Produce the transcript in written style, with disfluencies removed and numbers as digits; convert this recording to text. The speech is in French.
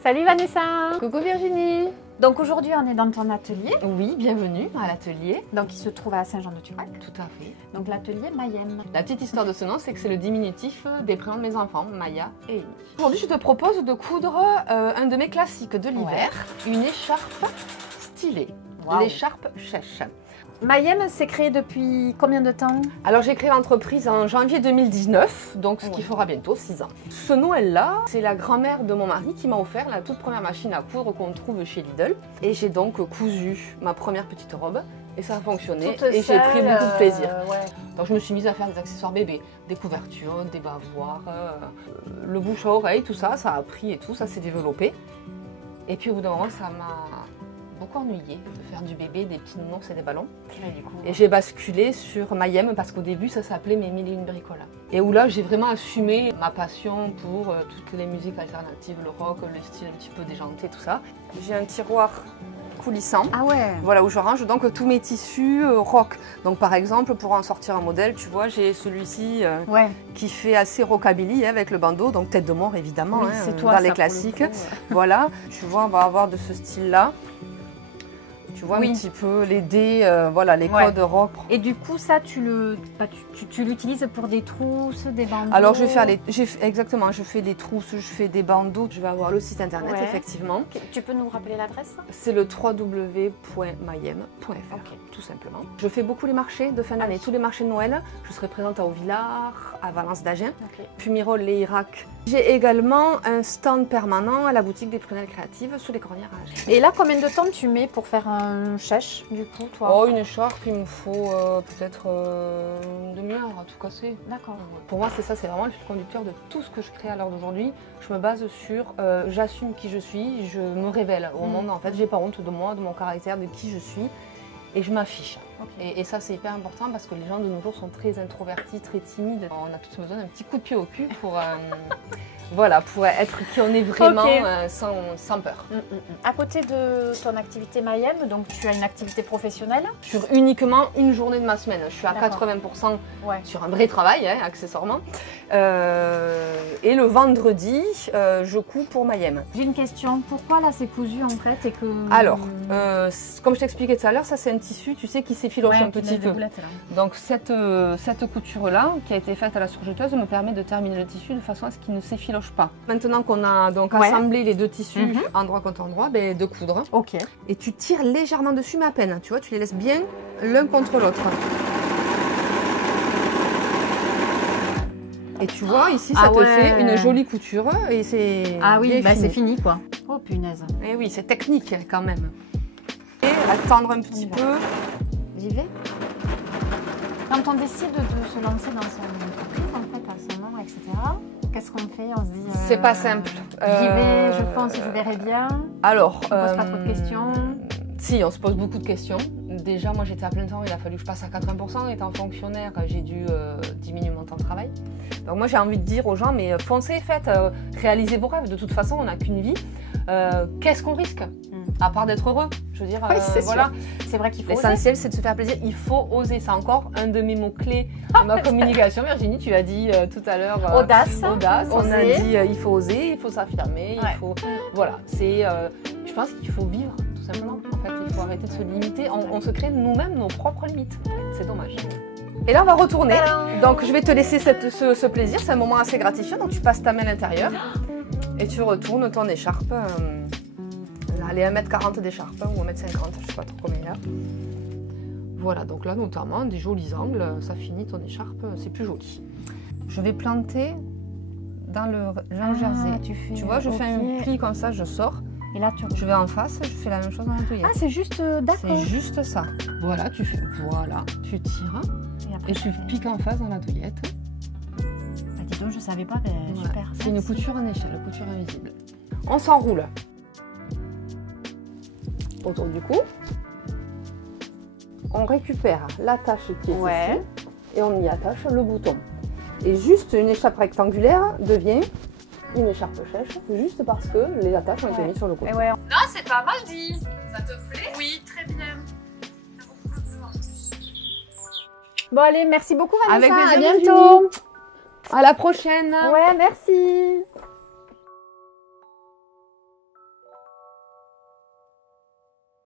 Salut Vanessa. Coucou Virginie. Donc aujourd'hui on est dans ton atelier. Oui, bienvenue à l'atelier. Donc il se trouve à Saint-Jean-de-Turac. Tout à fait. Donc l'atelier Mayem. La petite histoire de ce nom, c'est que c'est le diminutif des prénoms de mes enfants, Maya et Amy. Aujourd'hui, je te propose de coudre un de mes classiques de l'hiver, une écharpe stylée, l'écharpe Chèche. Mayem s'est créé depuis combien de temps? Alors j'ai créé l'entreprise en janvier 2019, donc ce qui fera bientôt 6 ans. Ce Noël-là, c'est la grand-mère de mon mari qui m'a offert la toute première machine à coudre qu'on trouve chez Lidl. Et j'ai donc cousu ma première petite robe et ça a fonctionné et j'ai pris beaucoup de plaisir. Donc je me suis mise à faire des accessoires bébés, des couvertures, des bavoirs, le bouche à oreille, tout ça, ça a pris et tout, ça s'est développé. Et puis au bout d'un moment, ça m'a beaucoup ennuyée de faire du bébé, des petits nounours et des ballons. Et j'ai basculé sur Mayem parce qu'au début ça s'appelait Mes Mille et Une Bricola. Et où là j'ai vraiment assumé ma passion pour toutes les musiques alternatives, le rock, le style un petit peu déjanté, tout ça. J'ai un tiroir coulissant. Ah ouais. Voilà, où je range donc tous mes tissus rock. Donc par exemple pour en sortir un modèle, tu vois, j'ai celui-ci qui fait assez rockabilly avec le bandeau, donc tête de mort évidemment, oui, c'est toi, dans les classiques. Voilà, tu vois, on va avoir de ce style-là. Tu vois un petit peu les dés, voilà, les codes rock. Et du coup, ça, tu l'utilises pour des trousses, des bandeaux? Alors, je vais faire exactement, je fais des trousses, je fais des bandeaux. Je vais avoir le site internet, effectivement. Tu peux nous rappeler l'adresse? C'est le www.mayem.fr, tout simplement. Je fais beaucoup les marchés de fin d'année, tous les marchés de Noël. Je serai présente à Auvillard, à Valence d'Agen, Pumirol, Les Irak. J'ai également un stand permanent à la boutique des Prunelles Créatives sous les Cornières à Agen. Et là, combien de temps tu mets pour faire un chèche, du coup, toi? Oh, une écharpe, il me faut peut-être une demi-heure à tout casser. D'accord. Pour moi, c'est ça, c'est vraiment le fil conducteur de tout ce que je crée à l'heure d'aujourd'hui. Je me base sur j'assume qui je suis, je me révèle au monde. En fait, j'ai pas honte de moi, de mon caractère, de qui je suis. Et je m'affiche. Et ça, c'est hyper important parce que les gens de nos jours sont très introvertis, très timides. On a tous besoin d'un petit coup de pied au cul pour, voilà, pour être qui on est vraiment sans peur. À côté de ton activité Mayem, donc tu as une activité professionnelle? Sur uniquement une journée de ma semaine. Je suis à 80% sur un vrai travail, accessoirement. Et le vendredi, je couds pour Mayem. J'ai une question. Pourquoi là c'est cousu en fait et que... Alors, comme je t'expliquais tout à l'heure, ça c'est un tissu, tu sais, qui s'effiloche un petit peu. Donc cette couture-là, qui a été faite à la surjeteuse, me permet de terminer le tissu de façon à ce qu'il ne s'effiloche pas. Maintenant qu'on a donc assemblé les deux tissus, endroit contre endroit, de coudre. Et tu tires légèrement dessus, mais à peine. Tu vois, tu les laisses bien l'un contre l'autre. Et tu vois, ici, ça te fait une jolie couture et c'est c'est fini quoi. Oh punaise. Et oui, c'est technique quand même. Et attendre un petit peu. J'y vais. Quand on décide de se lancer dans son entreprise, en fait, à son nom, etc., qu'est-ce qu'on fait? On se dit... c'est pas simple. J'y vais, je pense que je verrai bien. Alors... on ne pose pas trop de questions. Si, on se pose beaucoup de questions. Déjà, moi, j'étais à plein temps, il a fallu que je passe à 80%. Étant fonctionnaire, j'ai dû diminuer mon temps de travail. Donc moi, j'ai envie de dire aux gens, mais foncez, faites, réalisez vos rêves. De toute façon, on n'a qu'une vie. Qu'est-ce qu'on risque? À part d'être heureux, je veux dire, voilà. C'est vrai qu'il faut l'essentiel, c'est de se faire plaisir. Il faut oser. C'est encore un de mes mots-clés de ma communication. Virginie, tu as dit tout à l'heure... audace. On a dit il faut oser, il faut s'affirmer, il faut... Voilà, c'est... je pense qu'il faut vivre, tout simplement. En fait, il faut arrêter de se limiter. On se crée nous-mêmes nos propres limites. C'est dommage. Et là, on va retourner. Donc, je vais te laisser ce plaisir. C'est un moment assez gratifiant. Donc, tu passes ta main à l'intérieur et tu retournes ton écharpe. Allez, 1m40 d'écharpe ou 1m50, je ne sais pas trop combien il y a. Voilà, donc là, notamment, des jolis angles. Ça finit ton écharpe, c'est plus joli. Je vais planter dans le jersey. Tu vois, je fais un pli comme ça, je sors. Et là, je vais en face, je fais la même chose dans la douillette. Ah, c'est juste, d'accord. C'est juste ça. Voilà, tu fais, voilà, tu tires et tu piques en face dans la douillette. Bah, dis donc, je savais pas, super. C'est une couture en échelle, couture invisible. On s'enroule autour du cou. On récupère l'attache qui est ici et on y attache le bouton. Et juste une écharpe rectangulaire devient une écharpe chèche, juste parce que les attaches ont été mises sur le côté. Non, c'est pas mal dit. Ça te plaît? Oui, très bien. Bon allez, merci beaucoup Vanessa. Avec plaisir, à bientôt. À la prochaine. Ouais, merci.